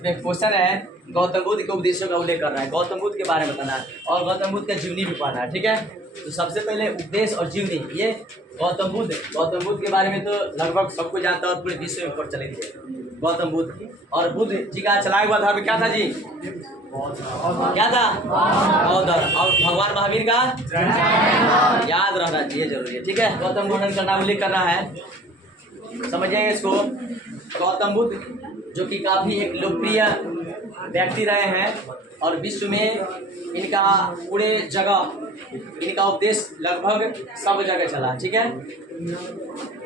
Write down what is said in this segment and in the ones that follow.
एक क्वेश्चन है, गौतम बुद्ध के उपदेशों का उल्लेख कर रहा है, गौतम बुद्ध के बारे में बताना है और गौतम बुद्ध का जीवनी भी पढ़ना है। ठीक है, तो सबसे पहले उपदेश और जीवनी, ये गौतम बुद्ध के बारे में तो लगभग सबको जानता है और पूरे विश्व में प्रचलित है। गौतम बुद्ध और बुद्ध जी का चलाया हुआ धर्म क्या था जी? क्या था? बौद्ध। और भगवान महावीर का याद रहना चाहिए, जरूरी है। ठीक है, गौतम बुद्ध का नाम उल्लेख करना है, समझिए इसको। गौतम बुद्ध जो कि काफ़ी एक लोकप्रिय व्यक्ति रहे हैं और विश्व में इनका पूरे जगह इनका उपदेश लगभग सब जगह चला। ठीक है,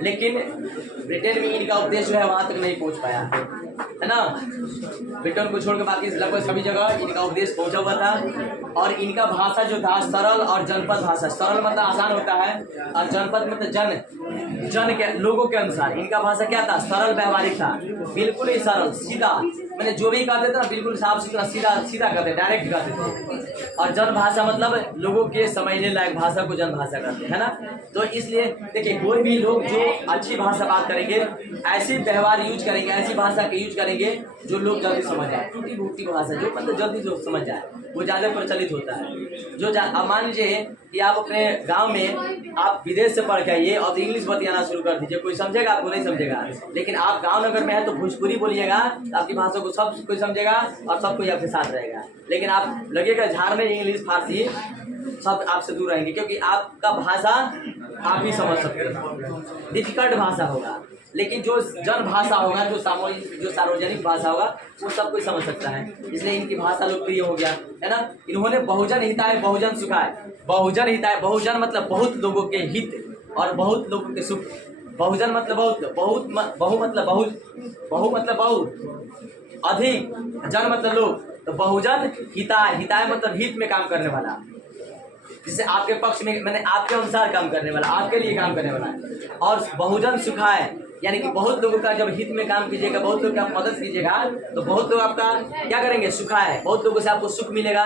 लेकिन ब्रिटेन में इनका उपदेश जो है वहाँ तक नहीं पहुँच पाया, है ना। ब्रिटेन को छोड़कर बाकी लगभग सभी जगह इनका उपदेश पहुँचा हुआ था। और इनका भाषा जो था सरल और जनपद भाषा, सरल मतलब आसान होता है और जनपद मतलब जन के लोगों के अनुसार इनका भाषा क्या था? सरल व्यवहारिक था, बिल्कुल ही सरल सीधा, मैंने जो भी कहते थे ना बिल्कुल साफ सुथरा सीधा कहते, डायरेक्ट कहते थे। और जन भाषा मतलब लोगों के समझने लायक भाषा को जन भाषा कहते हैं ना। तो इसलिए देखिए, कोई भी लोग जो अच्छी भाषा बात करेंगे, ऐसी व्यवहार यूज करेंगे, ऐसी भाषा के यूज करेंगे जो लोग जल्दी समझ जाए। टूटी फूटी भाषा जो मतलब जल्दी लोग समझ जाए, वो ज़्यादा प्रचलित होता है। जो अब मान लीजिए कि आप अपने गांव में आप विदेश से पढ़ के आइए और इंग्लिश बतियाना शुरू कर दीजिए, कोई समझेगा? आपको नहीं समझेगा। लेकिन आप गांव नगर में है तो भोजपुरी बोलिएगा तो आपकी भाषा को सब कोई समझेगा और सब कोई आपके साथ रहेगा। लेकिन आप लगेगा झारने इंग्लिश फारसी सब आपसे दूर रहेंगे, क्योंकि आपका भाषा आप ही समझ सकते हैं, डिफिकल्ट भाषा होगा। लेकिन जो जन भाषा होगा, जो सार्वजनिक भाषा होगा, वो सब कोई समझ सकता है। इसलिए इनकी भाषा लोकप्रिय हो गया, है ना। इन्होंने बहुजन हिताय बहुजन सुखाय, बहुजन हिताय, बहुजन मतलब बहुत लोगों के हित और बहुत लोगों के सुख। बहुजन मतलब बहु मतलब बहुत अधिक, जन मतलब लोग, तो बहुजन हिताय, हिताय मतलब हित में काम करने वाला, जिससे आपके पक्ष में, मैंने आपके अनुसार काम करने वाला, आपके लिए काम करने वाला। और बहुजन सुखाय यानी कि बहुत लोगों का जब हित में काम कीजिएगा, बहुत लोग की आप मदद कीजिएगा तो बहुत लोग आपका क्या करेंगे? सुखाय, बहुत लोगों से आपको सुख मिलेगा।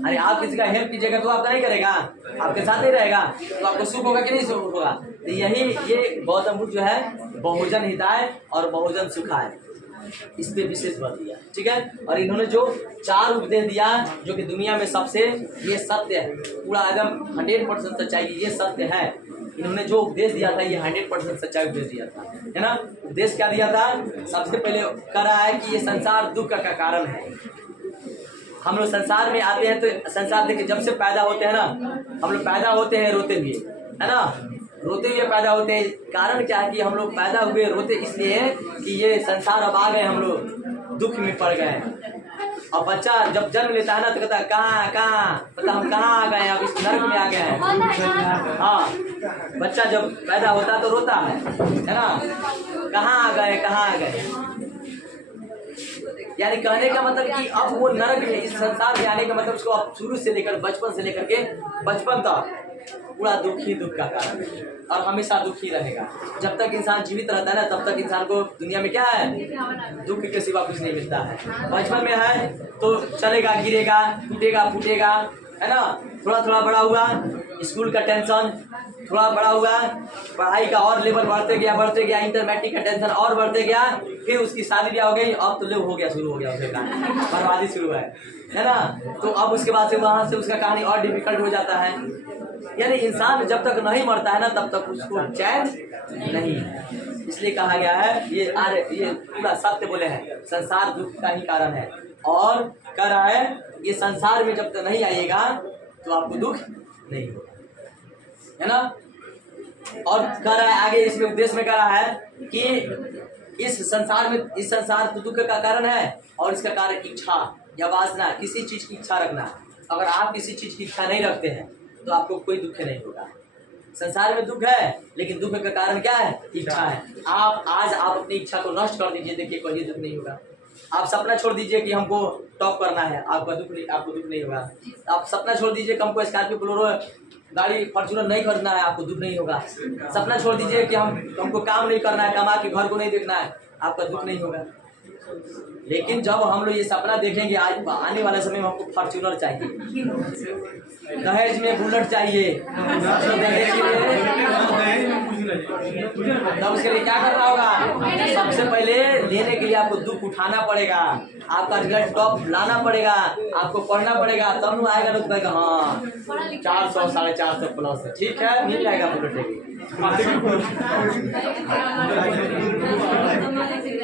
अरे आप किसी का हेल्प कीजिएगा तो आपका नहीं करेगा, आपके साथ नहीं रहेगा, तो आपको सुख होगा कि नहीं सुख होगा? तो यही ये गौतम बुद्ध जो है बहुजन हिताय और बहुजन सुखाय, इस पे विशेष बल दिया। ठीक है, और इन्होंने जो 4 उपदेश दिया जो कि दुनिया में सबसे ये सत्य है, पूरा एकदम 100% सच्चाई, ये सत्य है। इन्होंने जो उपदेश दिया था ये 100% सच्चाई उपदेश दिया था, है ना। उपदेश क्या दिया था? सबसे पहले कह रहा है कि ये संसार दुख का कारण है। हम लोग संसार में आते हैं तो संसार देखिए, जब से पैदा होते हैं ना, हम लोग पैदा होते हैं रोते हुए, है ना, रोते हुए पैदा होते हैं। कारण क्या है कि हम लोग पैदा हुए रोते इसलिए कि ये संसार अब आ गए, हम लोग दुख में पड़ गए। और बच्चा जब जन्म लेता है ना तो कहता है कहाँ पता हम कहाँ आ गए, अब इस नर्क में आ गए हैं। हाँ, बच्चा जब पैदा होता है तो रोता है ना, कहाँ आ गए। यानी कहने का मतलब कि अब वो नरक है, इस संसार में आने का मतलब उसको अब शुरू से लेकर बचपन तक पूरा दुखी दुख का कारण है और हमेशा दुखी रहेगा। जब तक इंसान जीवित रहता है ना तब तक इंसान को दुनिया में क्या है? दुख के सिवा कुछ नहीं मिलता है। बचपन में है तो चलेगा, गिरेगा, टूटेगा, फूटेगा, है ना। थोड़ा थोड़ा बड़ा हुआ, स्कूल का टेंशन, थोड़ा बड़ा हुआ, पढ़ाई का और लेवल बढ़ते गया, इंटर मैट्रिक का टेंशन और बढ़ते गया, फिर उसकी शादी ब्याह हो गई, अब तो लोग शुरू हो गया उसका कहानी, बर्बादी शुरू है ना। तो अब उसके बाद से वहाँ से उसका कहानी और डिफिकल्ट हो जाता है। यानी इंसान जब तक नहीं मरता है ना तब तक उसको चैन नहीं है। इसलिए कहा गया है ये पूरा सत्य बोले हैं, संसार दुख का ही कारण है। और कह रहा है ये संसार में जब तक नहीं आइएगा तो आपको दुख नहीं होगा, है ना। और कह रहा है आगे इसमें उपदेश में कह रहा है कि इस संसार तो दुख का कारण है और इसका कारण इच्छा या वासना, किसी चीज की इच्छा रखना। अगर आप किसी चीज की इच्छा नहीं रखते हैं तो आपको कोई दुख नहीं होगा। संसार में दुख है लेकिन दुख का कारण क्या है? इच्छा है। आज आप अपनी इच्छा को नष्ट कर दीजिए, देखिए कोई दुख नहीं होगा। आप सपना छोड़ दीजिए कि हमको टॉप करना है, आपको दुख नहीं होगा। आप सपना छोड़ दीजिए कि हमको स्कॉर्पियो बोलेरो गाड़ी फॉर्च्यूनर नहीं खरीदना है, आपको दुख नहीं होगा। सपना छोड़ दीजिए कि हमको काम नहीं करना है, कमा के घर को नहीं देखना है, आपका दुख नहीं होगा। लेकिन जब हम लोग ये सपना देखेंगे आज आने वाले समय में हमको फॉर्च्यूनर चाहिए, दहेज में बुलेट चाहिए, तब उसके लिए क्या करना होगा? सबसे पहले लेने के लिए आपको दुख उठाना पड़ेगा, आपका रिजल्ट टॉप लाना पड़ेगा, आपको पढ़ना पड़ेगा, तब आएगा तो कहेगा हाँ 400 450 प्लस है, ठीक है, मिल जाएगा बुलेट।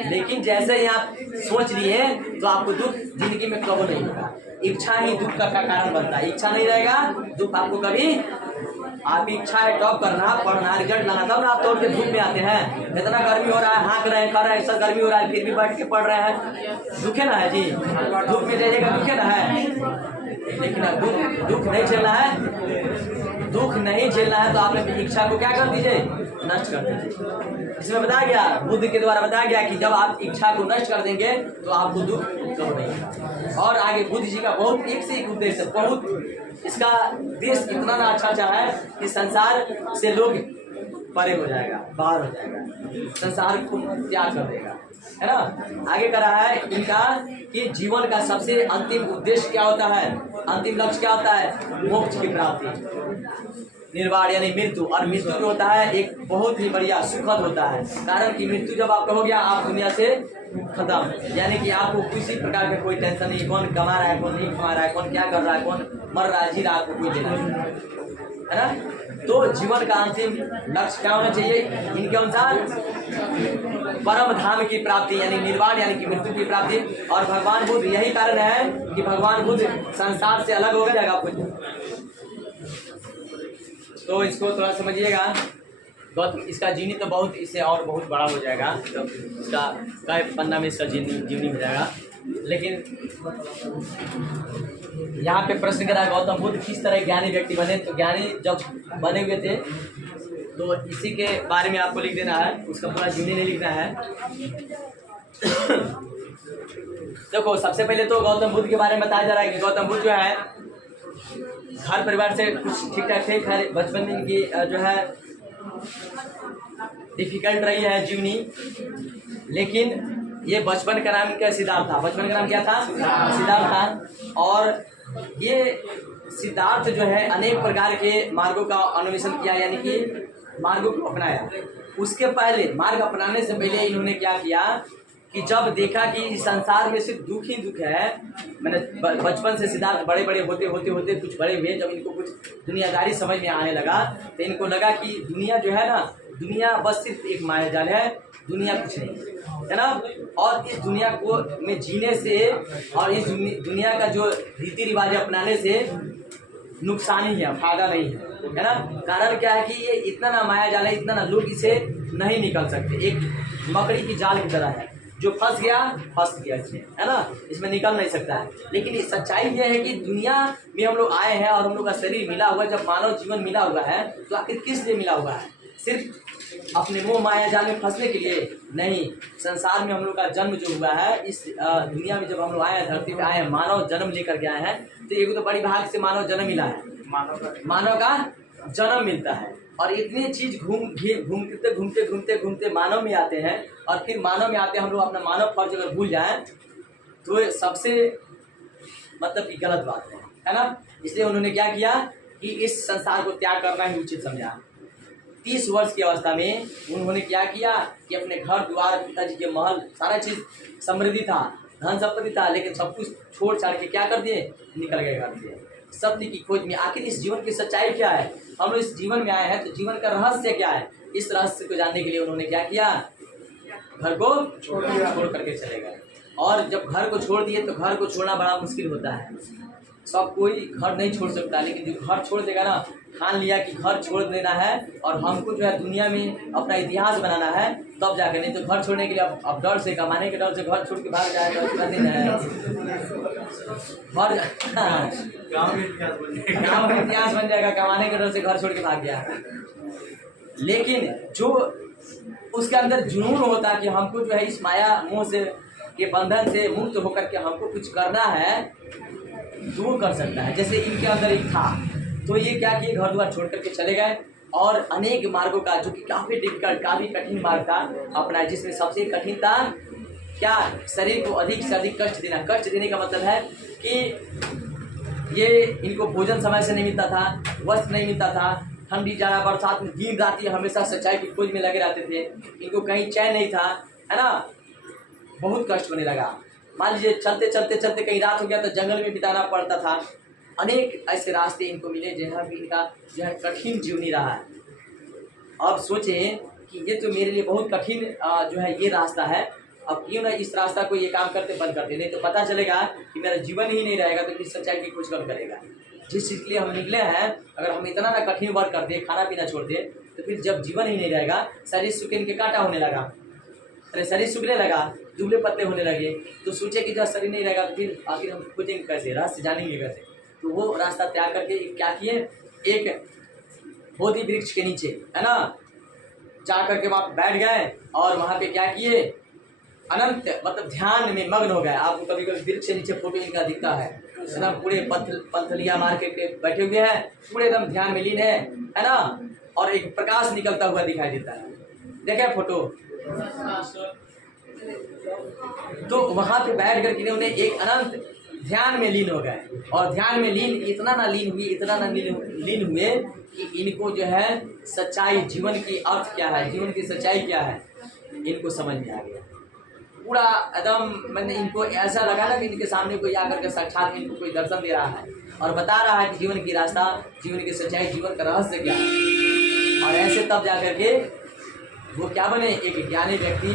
लेकिन जैसे ही आप सोच लिए तो आपको दुख जिंदगी में कभी नहीं होगा। इच्छा ही दुख का कारण बनता है, इच्छा नहीं रहेगा दुख आपको कभी। आपकी इच्छा है टॉप करना, पढ़ना, रिजल्ट लाना, तब ना आप तोड़ के धूप में आते हैं। इतना गर्मी हो रहा है, हाँक रहे हैं, कर रहे हैं, सब गर्मी हो रहा है, फिर भी बैठ के पढ़ रहे हैं, दुखे ना है जी, धूप में जाइएगा दुखे ना है। लेकिन दुख नहीं झेलना है, दुख नहीं झेलना है तो आप अपनी इच्छा को क्या कर दीजिए? नष्ट कर दीजिए। इसमें बताया गया, बुद्ध के द्वारा बताया गया कि जब आप इच्छा को नष्ट कर देंगे तो आपको दुख कम नहीं होगा। और आगे बुद्ध जी का बहुत एक से एक उद्देश्य, बहुत इसका देश इतना ना अच्छा चाहा है कि संसार से लोग परे हो जाएगा, बाहर हो जाएगा, संसार को त्याग कर देगा, है ना। आगे कर रहा है इनका कि जीवन का सबसे अंतिम उद्देश्य क्या होता है, अंतिम लक्ष्य क्या होता है? मोक्ष की प्राप्ति, निर्वाण यानी मृत्यु। और मृत्यु जो होता है एक बहुत ही बढ़िया सुखद होता है, कारण कि मृत्यु जब आपका हो गया आप दुनिया से खत्म, यानी कि आपको किसी प्रकार का कोई टेंशन नहीं, कौन कमा रहा है, कौन नहीं कमा रहा है, कौन क्या कर रहा है, कौन मर रहा है, जी रहा है, आपको कोई देना नहीं, है ना। तो जीवन का अंतिम लक्ष्य क्या होना चाहिए इनके अनुसार? परम धाम की प्राप्ति यानी निर्वाण यानी कि मृत्यु की प्राप्ति। और भगवान बुद्ध यही कारण है कि भगवान बुद्ध संसार से अलग हो जाएगा आपको, तो इसको थोड़ा समझिएगा। इसका जीवनी तो बहुत इससे और बहुत बड़ा हो जाएगा, तो इसका कई पन्ना में इसका जीवनी हो जाएगा। लेकिन यहाँ पे प्रश्न करा गौतम बुद्ध किस तरह ज्ञानी व्यक्ति बने, तो ज्ञानी जब बने हुए थे तो इसी के बारे में आपको लिख देना है, उसका पूरा जीवनी नहीं लिखना है। देखो सबसे पहले तो गौतम बुद्ध के बारे में बताया जा रहा है कि गौतम बुद्ध जो है घर परिवार से कुछ ठीक ठाक थे, खैर बचपन में इनकी जो है डिफिकल्ट रही है जीवनी, लेकिन ये बचपन का नाम क्या? सिद्धार्थ था। बचपन का नाम क्या था? सिद्धार्थ था। और ये सिद्धार्थ जो है अनेक प्रकार के मार्गों का अन्वेषण किया, यानी कि मार्गों को अपनाया। उसके पहले मार्ग अपनाने से पहले इन्होंने क्या किया कि जब देखा कि इस संसार में सिर्फ दुख ही दुख है, मैंने बचपन से सिद्धार्थ बड़े बड़े होते होते होते कुछ बड़े हुए, जब इनको कुछ दुनियादारी समझ में आने लगा तो इनको लगा कि दुनिया जो है ना, दुनिया बस सिर्फ एक माया जाल है, दुनिया कुछ नहीं है ना। और इस दुनिया को में जीने से और इस दुनिया का जो रीति रिवाज अपनाने से नुकसान ही है, फायदा नहीं है ना। कारण क्या है कि ये इतना ना माया जाल है, इतना ना लोग इसे नहीं निकल सकते, एक मकड़ी की जाल की तरह है, जो फंस गया इसमें, है ना, इसमें निकल नहीं सकता है। लेकिन सच्चाई ये है कि दुनिया में हम लोग आए हैं और हम लोग का शरीर मिला हुआ है, जब मानव जीवन मिला हुआ है तो आखिर किस लिए मिला हुआ है? सिर्फ अपने मोह माया जाल में फंसने के लिए नहीं। संसार में हम लोग का जन्म जो हुआ है, इस दुनिया में जब हम लोग आए हैं, धरती पे आए हैं, मानव जन्म लेकर के आए हैं, तो एक तो बड़ी भाग से मानव जन्म मिला है, मानव का जन्म मिलता है। और इतनी चीज घूमते मानव में आते हैं, और फिर मानव में आते हैं हम लोग अपना मानव फर्ज अगर भूल जाएं तो ये सबसे मतलब कि गलत बात है ना। इसलिए उन्होंने क्या किया कि इस संसार को त्याग करना ही उचित समझा। 30 वर्ष की अवस्था में उन्होंने क्या किया कि अपने घर द्वार, पिताजी के महल, सारा चीज समृद्धि था, धन संपत्ति था, लेकिन सब कुछ छोड़ छाड़ के क्या कर दिए? निकल गए घर से, सत्य की खोज में। आखिर इस जीवन की सच्चाई क्या है? हम लोग इस जीवन में आए हैं तो जीवन का रहस्य क्या है? इस रहस्य को जानने के लिए उन्होंने क्या किया? घर को छोड़ करके चले गए। और जब घर को छोड़ दिए तो घर को छोड़ना बड़ा मुश्किल होता है, सब कोई घर नहीं छोड़ सकता, लेकिन जो घर छोड़ देगा ना, ठान लिया कि घर छोड़ देना है और हमको जो है दुनिया में अपना इतिहास बनाना है, तब जाकर। नहीं तो घर छोड़ने के लिए अब डर से, कमाने के डर से घर छोड़ के भाग जाएगा, उसका दिन है और गाँव में इतिहास बन जाएगा, कमाने के डर से घर छोड़ के भाग गया। लेकिन जो उसके अंदर जुनून होता है कि हमको जो है इस माया मोह से के बंधन से मुक्त होकर के हमको कुछ करना है, दूर कर सकता है। जैसे इनके अंदर एक था, तो ये क्या किए? घर द्वार छोड़ करके चले गए और अनेक मार्गों का, जो कि काफ़ी डिफिकल्ट, काफ़ी कठिन मार्ग था अपना, जिसमें सबसे कठिन था क्या? शरीर को अधिक से अधिक कष्ट देना। कष्ट देने का मतलब है कि ये इनको भोजन समय से नहीं मिलता था, वस्त्र नहीं मिलता था, ठंडी जाना बरसात में दिन रात ये हमेशा सच्चाई की खोज में लगे रहते थे। इनको कहीं चैन नहीं था, है ना। बहुत कष्ट होने लगा। मान लीजिए चलते चलते चलते कहीं रात हो गया तो जंगल में बिताना पड़ता था। अनेक ऐसे रास्ते इनको मिले जहाँ भी इनका जो है कठिन जीवनी रहा है। अब सोचें कि ये तो मेरे लिए बहुत कठिन जो है ये रास्ता है, अब क्यों ना इस रास्ता को ये काम करते बंद कर दे, नहीं तो पता चलेगा कि मेरा जीवन ही नहीं रहेगा, तो फिर सच्चाई की खोज कब करेगा। जिस चीज़ के लिए हम निकले हैं, अगर हम इतना ना कठिन वर्क कर दे, खाना पीना छोड़ दे, तो फिर जब जीवन ही नहीं रहेगा, शरीर सूखे के कांटा होने लगा, अरे शरीर सूखने लगा, दुबले पतले होने लगे, तो सोचे कि जब शरीर नहीं रहेगा तो फिर आखिर हम खोजेंगे कैसे, रहस्य जानेंगे कैसे। तो वो रास्ता त्याग करके क्या किए, एक बोधि वृक्ष के नीचे, है ना, जा करके वहाँ बैठ गए और वहाँ पे क्या किए, अनंत मतलब ध्यान में मग्न हो गए। आपको कभी कभी वृक्ष के नीचे फोटो इनका दिखता है, एकदम पूरे पथलियाँ मार के बैठे हुए हैं, पूरे एकदम ध्यान में लीन है ना, और एक प्रकाश निकलता हुआ दिखाई देता है। देखे फोटो, तो वहां पे बैठ करके इन्होंने एक अनंत ध्यान में लीन हो गए, और ध्यान में लीन इतना ना लीन हुए कि इनको जो है सच्चाई, जीवन की अर्थ क्या है, जीवन की सच्चाई क्या है, इनको समझ में आ गया पूरा एकदम। मैंने इनको ऐसा लगा ना कि इनके सामने कोई आकर के साक्षात इनको कोई दर्शन दे रहा है और बता रहा है कि जीवन की रास्ता, जीवन की सच्चाई, जीवन का रहस्य क्या है। और ऐसे तब जाकर के वो क्या बने, एक ज्ञानी व्यक्ति,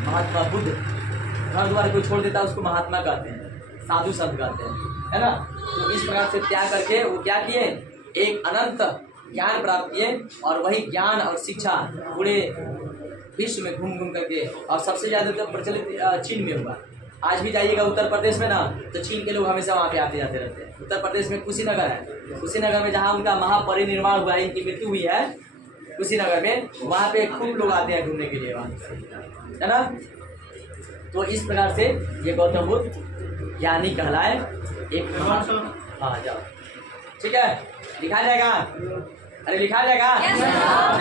महात्मा बुद्ध। घर द्वार कोई छोड़ देता है उसको महात्मा कहते हैं, साधु संत कहते हैं, है ना। तो इस प्रकार से त्याग करके वो क्या किए, एक अनंत ज्ञान प्राप्त किए, और वही ज्ञान और शिक्षा पूरे विश्व में घूम करके, और सबसे ज़्यादा तो प्रचलित चीन में हुआ। आज भी जाइएगा उत्तर प्रदेश में ना, तो चीन के लोग हमेशा वहाँ पे आते जाते रहते हैं। उत्तर प्रदेश में कुशीनगर है, कुशीनगर में जहाँ उनका महापरिनिर्वाण हुआ है, इनकी मृत्यु हुई है कुशीनगर में, वहाँ पे खूब लोग आते हैं घूमने के लिए वहाँ, है ना। तो इस प्रकार से ये गौतम बुद्ध ज्ञानी कहलाए। एक हाँ जाओ, ठीक है, लिखा जाएगा, अरे लिखा जाएगा।